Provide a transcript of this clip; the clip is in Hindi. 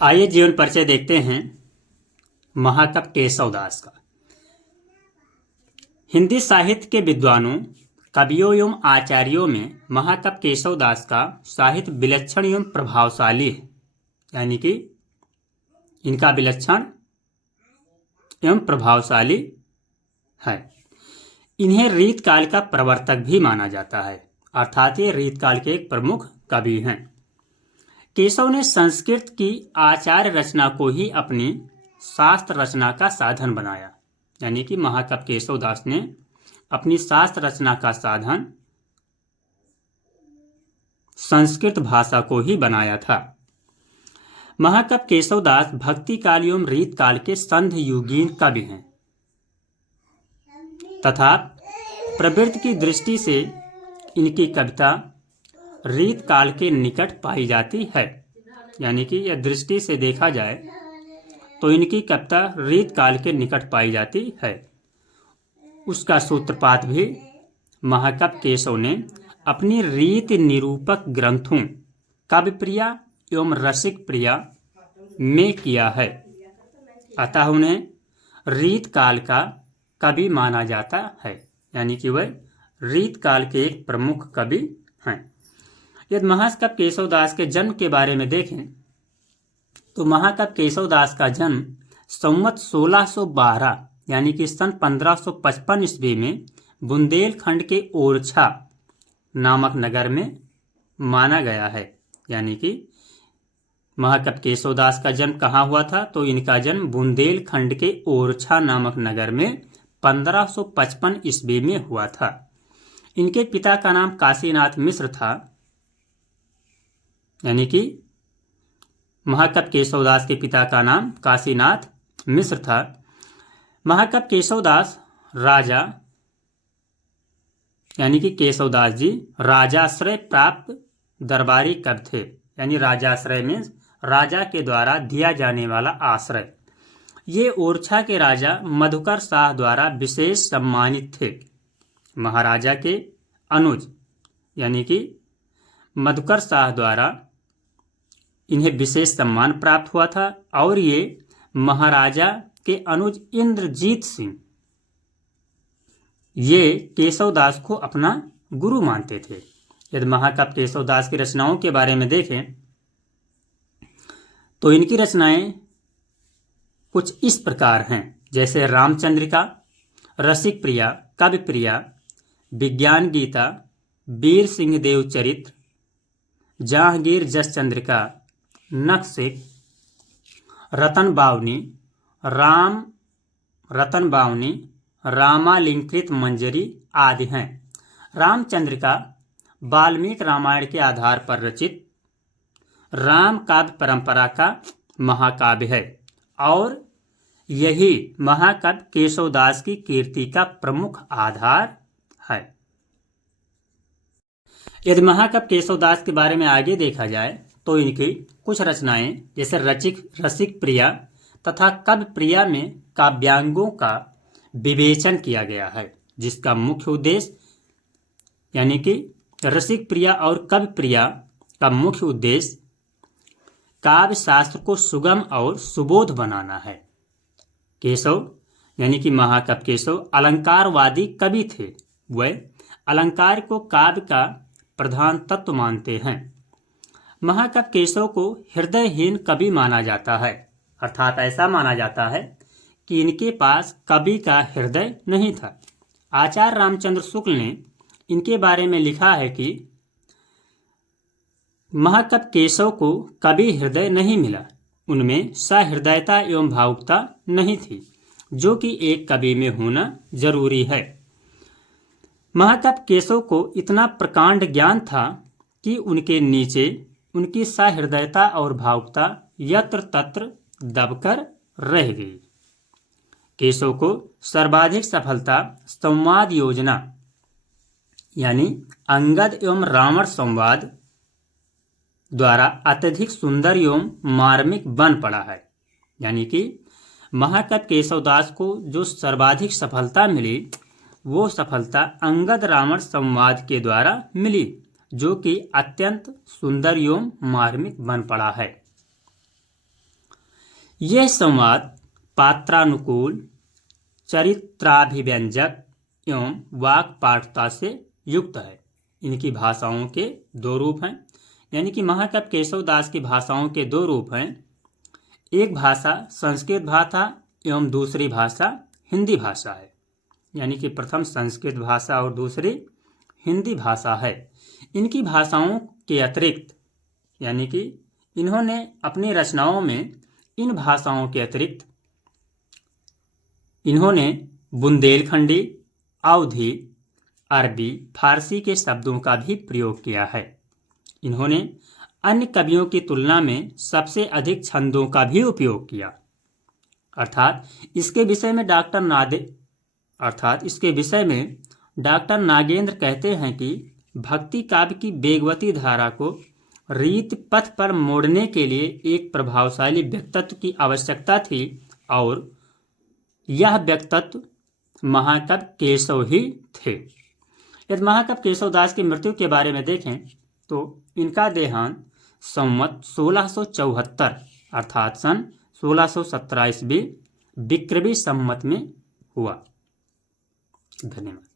आइए जीवन परिचय देखते हैं महाकवि केशवदास का। हिंदी साहित्य के विद्वानों, कवियों एवं आचार्यों में महाकवि केशवदास का साहित्य विलक्षण एवं प्रभावशाली है। यानी कि इनका विलक्षण एवं प्रभावशाली है। इन्हें रीत काल का प्रवर्तक भी माना जाता है, अर्थात ये रीत काल के एक प्रमुख कवि हैं। केशव ने संस्कृत की आचार्य रचना को ही अपनी शास्त्र रचना का साधन बनाया। यानी कि महाकवि केशवदास ने अपनी शास्त्र रचना का साधन संस्कृत भाषा को ही बनाया था। महाकवि केशवदास भक्ति काल एवं रीत काल के संध्य युगीन कवि हैं तथा प्रवृत्ति की दृष्टि से इनकी कविता रीत काल के निकट पाई जाती है। यानी कि यह दृष्टि से देखा जाए तो इनकी कविता रीत काल के निकट पाई जाती है। उसका सूत्रपात भी महाकवि केशव ने अपनी रीत निरूपक ग्रंथों काव्यप्रिया एवं रसिक प्रिया में किया है। अतः उन्हें रीत काल का कवि माना जाता है। यानी कि वह रीत काल के एक प्रमुख कवि हैं। यदि महाकवि केशवदास के जन्म के बारे में देखें तो महाकवि केशवदास का जन्म संवत 1612 यानी कि सन 1555 ईस्वी में बुंदेलखंड के ओरछा नामक नगर में माना गया है। यानी कि महाकवि केशवदास का जन्म कहाँ हुआ था? तो इनका जन्म बुंदेलखंड के ओरछा नामक नगर में 1555 ईस्वी में हुआ था। इनके पिता का नाम काशीनाथ मिश्र था। यानी कि महाकवि केशवदास के पिता का नाम काशीनाथ मिश्र था। महाकवि केशवदास राजा यानी कि केशवदास जी राजाश्रय प्राप्त दरबारी कवि थे। यानी राजाश्रय में राजा के द्वारा दिया जाने वाला आश्रय। ये ओरछा के राजा मधुकर शाह द्वारा विशेष सम्मानित थे। महाराजा के अनुज यानी कि मधुकर शाह द्वारा इन्हें विशेष सम्मान प्राप्त हुआ था और ये महाराजा के अनुज इंद्रजीत सिंह ये केशवदास को अपना गुरु मानते थे। यदि महाकवि केशवदास की रचनाओं के बारे में देखें तो इनकी रचनाएं कुछ इस प्रकार हैं, जैसे रामचंद्रिका, रसिक प्रिया, कवि प्रिया, विज्ञान गीता, वीर सिंह देव चरित्र, जहांगीर जस चंद्रिका, नक्शिक, रतन बावनी, रामालिंकृत मंजरी आदि हैं। रामचंद्रिका वाल्मीकि रामायण के आधार पर रचित राम काव्य परंपरा का महाकाव्य है और यही महाकवि केशवदास की कीर्ति का प्रमुख आधार है। यदि महाकवि केशवदास के बारे में आगे देखा जाए तो इनकी कुछ रचनाएं जैसे रसिक प्रिया तथा कवि प्रिया में काव्यांगों का विवेचन किया गया है, जिसका मुख्य उद्देश्य यानी कि रसिक प्रिया और कवि प्रिया का मुख्य उद्देश्य काव्य शास्त्र को सुगम और सुबोध बनाना है। केशव यानी कि महाकवि केशव अलंकारवादी कवि थे। वह अलंकार को काव्य का प्रधान तत्व मानते हैं। महाकवि केशव को हृदयहीन कवि माना जाता है, अर्थात ऐसा माना जाता है कि इनके पास कवि का हृदय नहीं था। आचार्य रामचंद्र शुक्ल ने इनके बारे में लिखा है कि महाकवि केशव को कवि हृदय नहीं मिला, उनमें सहृदयता एवं भावुकता नहीं थी, जो कि एक कवि में होना जरूरी है। महाकवि केशव को इतना प्रकांड ज्ञान था कि उनके नीचे उनकी सहृदयता और भावुकता यत्र तत्र दबकर रह गई। केशव को सर्वाधिक सफलता संवाद योजना यानी अंगद एवं रावण संवाद द्वारा अत्यधिक सुंदर एवं मार्मिक बन पड़ा है। यानी कि महाकवि केशवदास को जो सर्वाधिक सफलता मिली वो सफलता अंगद रावण संवाद के द्वारा मिली, जो कि अत्यंत सुंदर एवं मार्मिक बन पड़ा है। यह संवाद पात्रानुकूल, चरित्राभिव्यंजक एवं वाक्पाटुता से युक्त है। इनकी भाषाओं के दो रूप हैं, यानी कि महाकवि केशवदास की भाषाओं के दो रूप हैं। एक भाषा संस्कृत भाषा एवं दूसरी भाषा हिंदी भाषा है, यानी कि प्रथम संस्कृत भाषा और दूसरी हिंदी भाषा है। इनकी भाषाओं के अतिरिक्त, यानी कि इन्होंने अपनी रचनाओं में इन भाषाओं के अतिरिक्त इन्होंने बुंदेलखंडी, अवधी, अरबी, फारसी के शब्दों का भी प्रयोग किया है। इन्होंने अन्य कवियों की तुलना में सबसे अधिक छंदों का भी उपयोग किया। अर्थात इसके विषय में डॉक्टर नागेंद्र कहते हैं कि भक्ति काव्य की वेगवती धारा को रीत पथ पर मोड़ने के लिए एक प्रभावशाली व्यक्तित्व की आवश्यकता थी, और यह व्यक्तित्व महाकवि केशव ही थे। यदि महाकवि केशवदास की मृत्यु के बारे में देखें तो इनका देहांत संवत 1674 अर्थात सन 1617 ईस्वी विक्रमी संवत में हुआ। धन्यवाद।